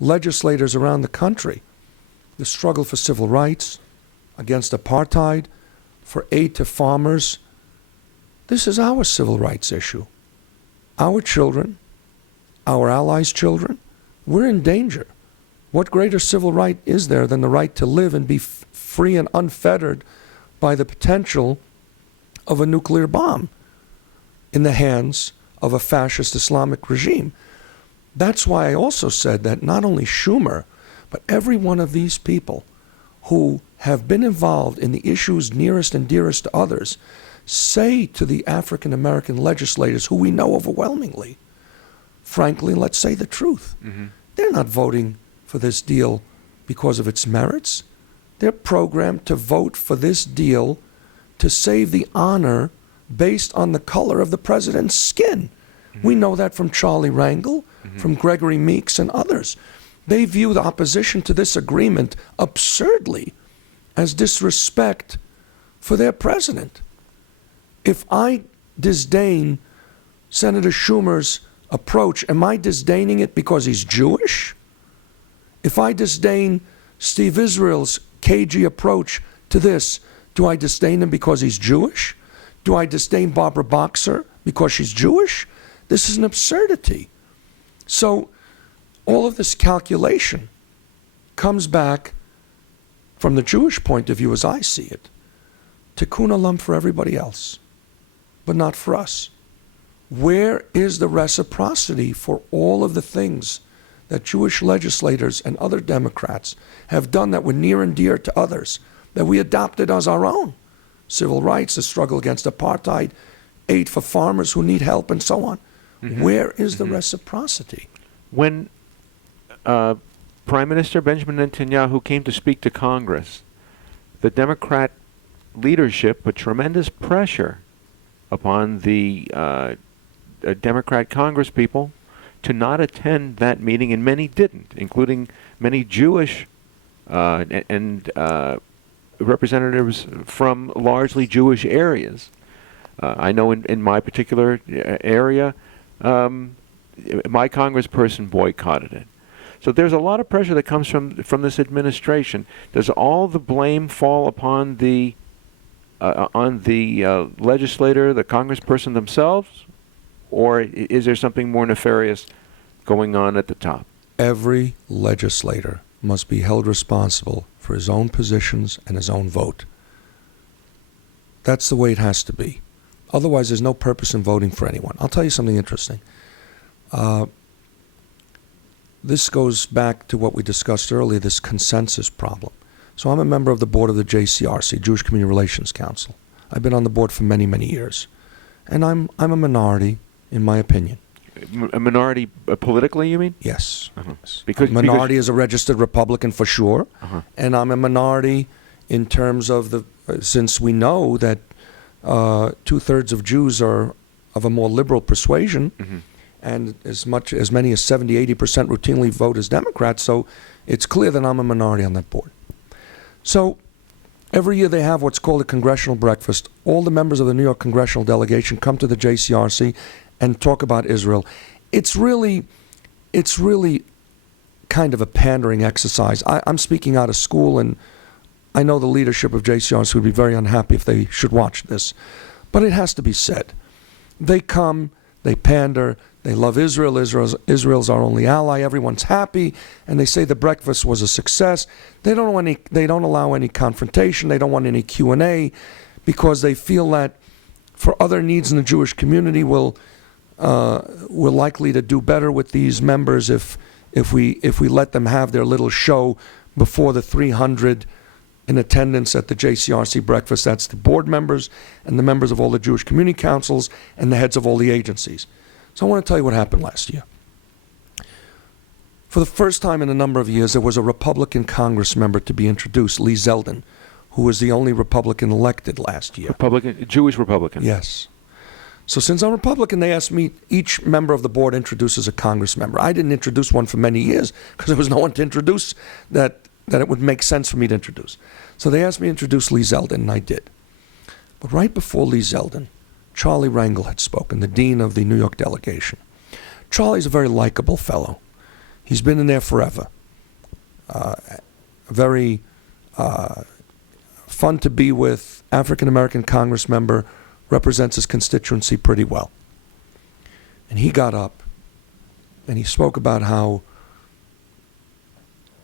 legislators around the country, the struggle for civil rights, against apartheid, for aid to farmers. This is our civil rights issue. Our children, our allies' children, we're in danger. What greater civil right is there than the right to live and be free and unfettered by the potential of a nuclear bomb in the hands of a fascist Islamic regime? That's why I also said that not only Schumer, but every one of these people who have been involved in the issues nearest and dearest to others say to the African American legislators, who we know overwhelmingly, frankly, let's say the truth. Mm-hmm. They're not voting for this deal because of its merits. They're programmed to vote for this deal to save the honor based on the color of the president's skin. Mm-hmm. We know that from Charlie Rangel, mm-hmm. from Gregory Meeks and others. They view the opposition to this agreement absurdly as disrespect for their president. If I disdain Senator Schumer's approach, am I disdaining it because he's Jewish? If I disdain Steve Israel's cagey approach to this, do I disdain him because he's Jewish? Do I disdain Barbara Boxer because she's Jewish? This is an absurdity. So all of this calculation comes back, from the Jewish point of view as I see it, to Kuna lump for everybody else, but not for us. Where is the reciprocity for all of the things that Jewish legislators and other Democrats have done that were near and dear to others, that we adopted as our own? Civil rights, the struggle against apartheid, aid for farmers who need help, and so on. Mm-hmm. Where is the reciprocity? When Prime Minister Benjamin Netanyahu came to speak to Congress, the Democrat leadership put tremendous pressure upon the Democrat Congresspeople to not attend that meeting, and many didn't, including many Jewish and representatives from largely Jewish areas. I know in my particular area, my congressperson boycotted it. So there's a lot of pressure that comes from this administration. Does all the blame fall upon the legislator, the congressperson themselves, or is there something more nefarious going on at the top? Every legislator must be held responsible for his own positions and his own vote. That's the way it has to be. Otherwise, there's no purpose in voting for anyone. I'll tell you something interesting. This goes back to what we discussed earlier, this consensus problem. So I'm a member of the board of the JCRC, Jewish Community Relations Council. I've been on the board for many, many years. And I'm a minority, in my opinion. A minority politically, you mean? Yes. Uh-huh. A minority is a registered Republican for sure. Uh-huh. And I'm a minority in terms of since we know that 2/3 of Jews are of a more liberal persuasion, mm-hmm. and as many as 70-80% routinely vote as Democrats, so it's clear that I'm a minority on that board. So every year they have what's called a congressional breakfast. All the members of the New York congressional delegation come to the JCRC and talk about Israel. It's really kind of a pandering exercise. I'm speaking out of school, and I know the leadership of JCRC would be very unhappy if they should watch this. But it has to be said. They come, they pander, they love Israel. Israel's our only ally. Everyone's happy, and they say the breakfast was a success. They don't allow any confrontation. They don't want any Q&A, because they feel that for other needs in the Jewish community, we're likely to do better with these members if we let them have their little show before the 300 in attendance at the JCRC breakfast. That's the board members and the members of all the Jewish community councils and the heads of all the agencies. So I want to tell you what happened last year. For the first time in a number of years, there was a Republican Congress member to be introduced, Lee Zeldin, who was the only Republican elected last year. Jewish Republican? Yes. So since I'm Republican, they asked me, each member of the board introduces a Congress member. I didn't introduce one for many years because there was no one to introduce that it would make sense for me to introduce. So they asked me to introduce Lee Zeldin, and I did. But right before Lee Zeldin, Charlie Rangel had spoken, the dean of the New York delegation. Charlie's a very likable fellow. He's been in there forever. Very fun to be with, African-American Congress member, represents his constituency pretty well. And he got up and he spoke about how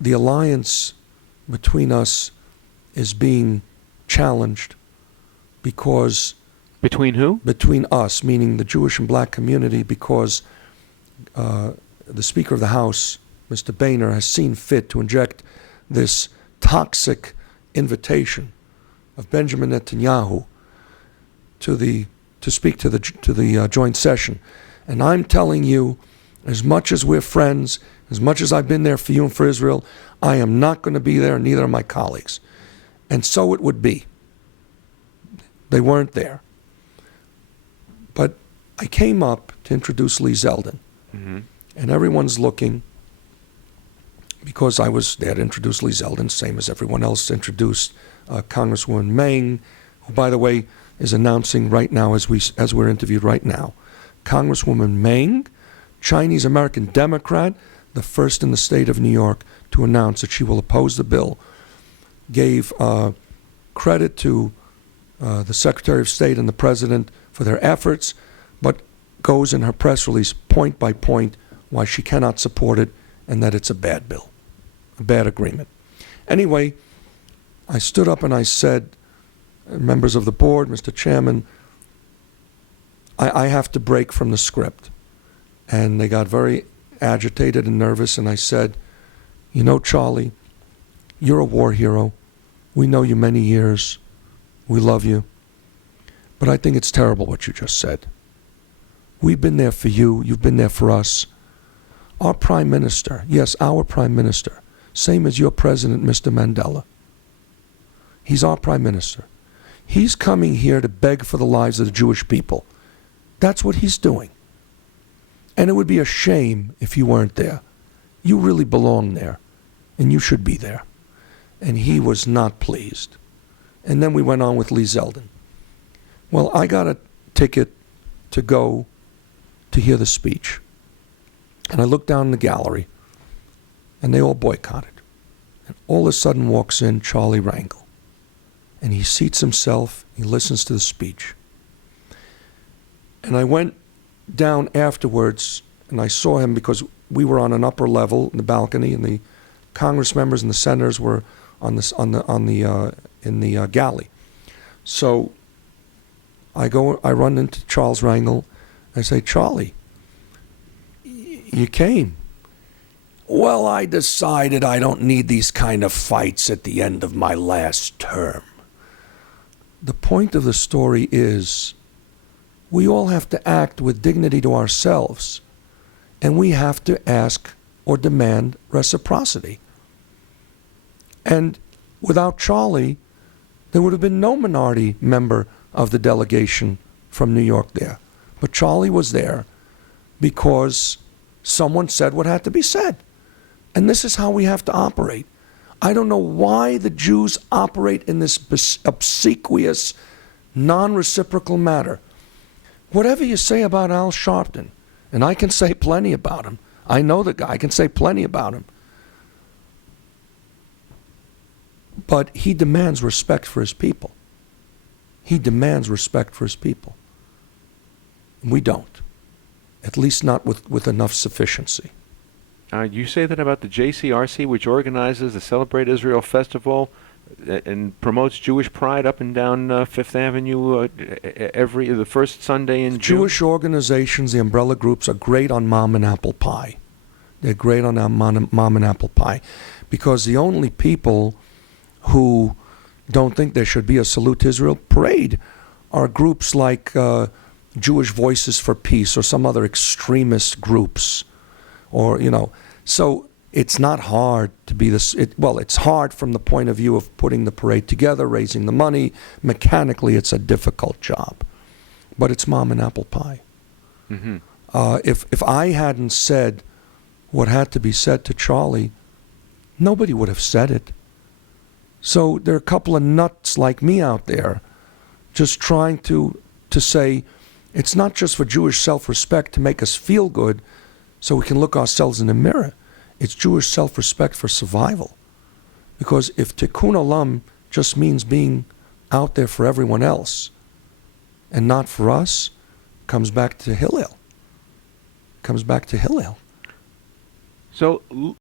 the alliance between us is being challenged because... Between who? Between us, meaning the Jewish and black community, because the Speaker of the House, Mr. Boehner, has seen fit to inject this toxic invitation of Benjamin Netanyahu to speak to the joint session. And I'm telling you, as much as we're friends, as much as I've been there for you and for Israel, I am not going to be there, and neither are my colleagues. And so it would be. They weren't there. But I came up to introduce Lee Zeldin. Mm-hmm. And everyone's looking, because I was there to introduce Lee Zeldin, same as everyone else introduced Congresswoman Meng, who, by the way, is announcing right now, as we're interviewed right now, Congresswoman Meng, Chinese-American Democrat, the first in the state of New York to announce that she will oppose the bill, gave credit to the Secretary of State and the President for their efforts, but goes in her press release point by point why she cannot support it and that it's a bad bill, a bad agreement. Anyway, I stood up and I said, members of the board, Mr. Chairman, I have to break from the script. And they got very agitated and nervous, and I said, you know, Charlie, you're a war hero. We know you many years. We love you. But I think it's terrible what you just said. We've been there for you. You've been there for us. Our Prime Minister, yes, our Prime Minister, same as your President, Mr. Mandela. He's our Prime Minister. He's coming here to beg for the lives of the Jewish people. That's what he's doing. And it would be a shame if you weren't there. You really belong there, and you should be there. And he was not pleased. And then we went on with Lee Zeldin. Well, I got a ticket to go to hear the speech. And I looked down in the gallery, and they all boycotted. And all of a sudden walks in Charlie Rangel. And he seats himself, he listens to the speech. And I went down afterwards, and I saw him because we were on an upper level in the balcony, and the Congress members and the senators were in the galley. So I run into Charles Rangel. I say, Charlie, you came. Well, I decided I don't need these kind of fights at the end of my last term. The point of the story is we all have to act with dignity to ourselves, and we have to ask or demand reciprocity. And without Charlie, there would have been no minority member of the delegation from New York there. But Charlie was there because someone said what had to be said. And this is how we have to operate. I don't know why the Jews operate in this obsequious, non-reciprocal manner. Whatever you say about Al Sharpton, and I can say plenty about him. I know the guy. I can say plenty about him. But he demands respect for his people. He demands respect for his people. We don't. At least not with enough sufficiency. You say that about the JCRC, which organizes the Celebrate Israel Festival and promotes Jewish pride up and down Fifth Avenue the first Sunday in June? Jewish organizations, the umbrella groups, are great on mom and apple pie. They're great on our mom and apple pie. Because the only people who don't think there should be a Salute to Israel parade are groups like Jewish Voices for Peace or some other extremist groups. Or, so it's not hard to be this. It's hard from the point of view of putting the parade together, raising the money. Mechanically, it's a difficult job. But it's mom and apple pie. Mm-hmm. If I hadn't said what had to be said to Charlie, nobody would have said it. So there are a couple of nuts like me out there just trying to say it's not just for Jewish self-respect to make us feel good so we can look ourselves in the mirror. It's Jewish self-respect for survival. Because if tikkun olam just means being out there for everyone else and not for us, comes back to Hillel. Comes back to Hillel. So